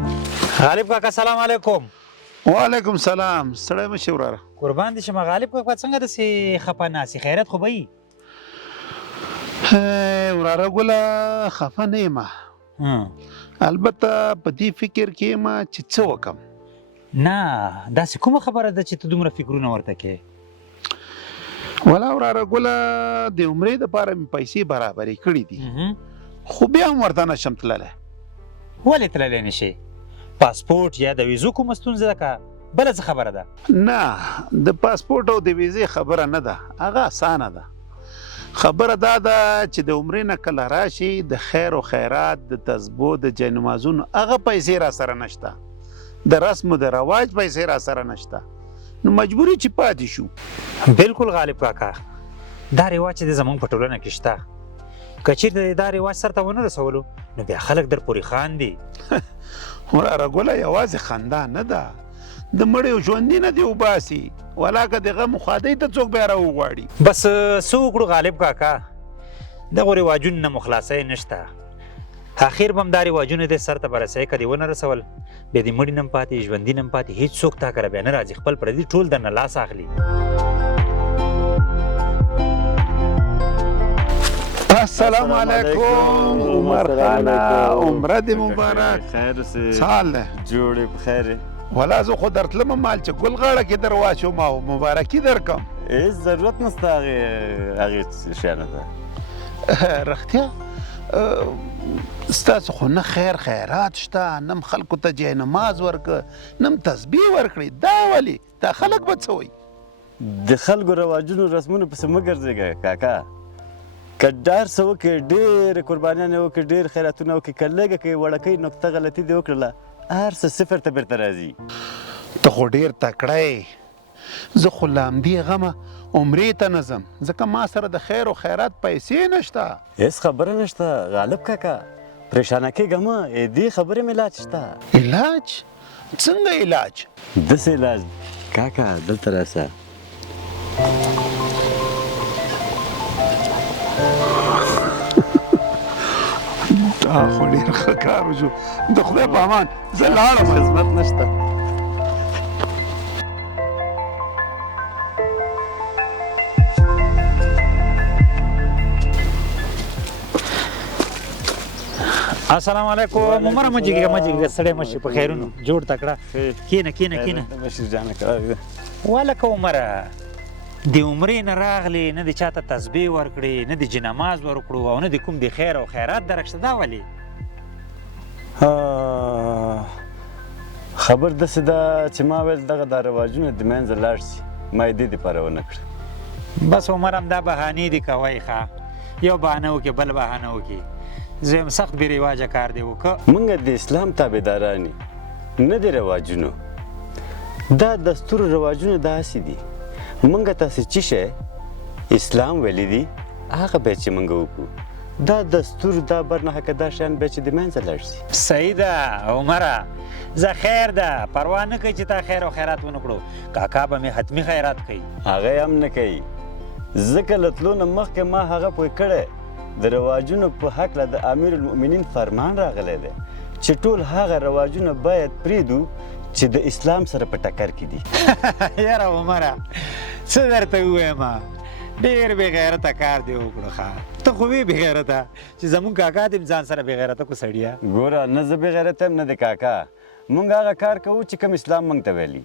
غالب کاکا سلام علیکم. وعلیکم سلام. ستړی مشې وراره. قربان دي شم غالب کاکا څنګه داسې خفه ناسې خیرت خو به وي؟ وراره ګله خفه نه یم، البته په دې فکر کې یم چې څه وکم. نه داسې کومه خبره ده چې ته دومره فکرونه ورته کې؟ ولا وراره ګله د عمرې دپاره مې پیسې برابرې کړي دي، خو بیا هم ورته نشم تللی. ولې تللی نشې؟ پاسپورټ یا د ویزو کومه ستونزه ده که بله څه خبره ده؟ نه د پاسپورټ او د ویزې خبره نه ده، هغه اسانه ده. خبره دا ده چې د عمرې نه کله راشي د خیر و خیرات د تسبو د جاینمازونو هغه پیسې را سره نشته، د رسم و د رواج پیسې را سره نشته، نو مجبوري چې پاتې شو. بالکل غالب کاکا، دا رواج چې د زموږ په ټولنه کې شته، که چېرته دا رواج سرته ونه رسولو نو بیا خلک در پورې خاندي. وراره ګله یوازې خندا نه ده، د مړیو ژوندي نه دې وباسي، ولا که د غم خوادۍ ته څوک بیا راوغواړي. بس څه وکړو غالب کاکا، دغو رواجونو نه مو خلاصی نشته، اخر به هم دا رواجونه دې سرته به رسوي، که دې ونه رسول بیا دې مړي نه هم پاتې ژوندي نه هم پاتې هېڅوک تا کره بیا نه راځي، خپل پردي ټول درنه لاس اخلي. السلام علیکم عمر خانه، عمره دې مبارک. خیر اوسې. څه حال دی؟ جوړ یې په خیر یې. ولا زه خو درتلم مال چې ګل غاړه کې در واچوم او مبارکي درکم. هېڅ ضرورت نشته هغې شیانو ته. رښتیا ستاسو خو نه خیر خیرات شته، نه خلکو ته جاینماز ورکه، نه تسبیح ورکړي، دا ولې؟ دا خلک به څه وایي؟ د خلکو رواجونو رسمونو پسې مه ګرځېږه کاکا، که ډار څه وکړې، ډېرې قربانیانې وکړې، ډېر خیراتونه وکړې، که لږه کوې وړکۍ نقطه غلطي دې وکړله هر څه صفر ته بېرته راځي. ته خو ډېر تکړه یې، زه خو له همدې غمه عمرې ته نه ځم، ځکه ما سره د خیر و خیرات پیسې نشته. هېڅ خبره نشته غالب کاکا، پریشانه کېږه مه، دې خبرې مې علاج شته. علاج؟ څنګه علاج؟ داسې علاج کاکا، دلته راسه. دا خو ډېر ښه کار وشو، د خدای په امان زه لاړم. خدمت نشته. السلام علیکم عمره، مه جګېږه ستړی مه شي، په خیرونو جوړ تکړه، کښېنه کښېنه کښېنه. بشیر جانه کړه ولکه عمره، د عمرې نه راغلې، نه د چاته تسبیح ورکړې، نه د جنماز ورکړو، او نه د کوم د خیر او خیرات درک شته، دا ولې؟ خبر داسې ده چې ما ویل دغه دا رواجونه د منځه لاړ شي، ما یې دې دپاره ونه کړه. بس عمر همدا بهانې دي کوئ، ښه یو بهانه وکړې بل بهانه وکړې، زه یم سخت بې رواجه کار دی وکړه. موږ د اسلام تابعداران یو، نه د رواجونو. دا دستور رواجونه داسې دي، موږ تاسې چې شی اسلام ویلی دي هغه بیا چې موږ وکړو، دا دستور دا برنهکه دا شیان بیا چې د منځه لاړ شي. صحیح ده عمره، زه خیر ده پروا نه کوي چې تا خیر او خیرات ونه کړو، کاکا به مې حتمي خیرات کوي. هغه هم نه کوي، ځکه له تلو نه مخکې ما هغه پوه کړی د رواجونو په هکله د امیر المؤمنین فرمان راغلی دی چې ټول هغه رواجونه باید پرېږدو چې د اسلام سره په ټکر کې دي. یاره عمره څه درته ووایم، ډېر بې غیرته کار دی وکړو. ښه ته خو وې بې غیرته چې زمونږ کاکا دې ځان سره بې غیرته کو سړیه. ګوره نه زه بې غیرته یم نه د کاکا، موږ هغه کار کوو چې کوم اسلام موږ ته ویلي.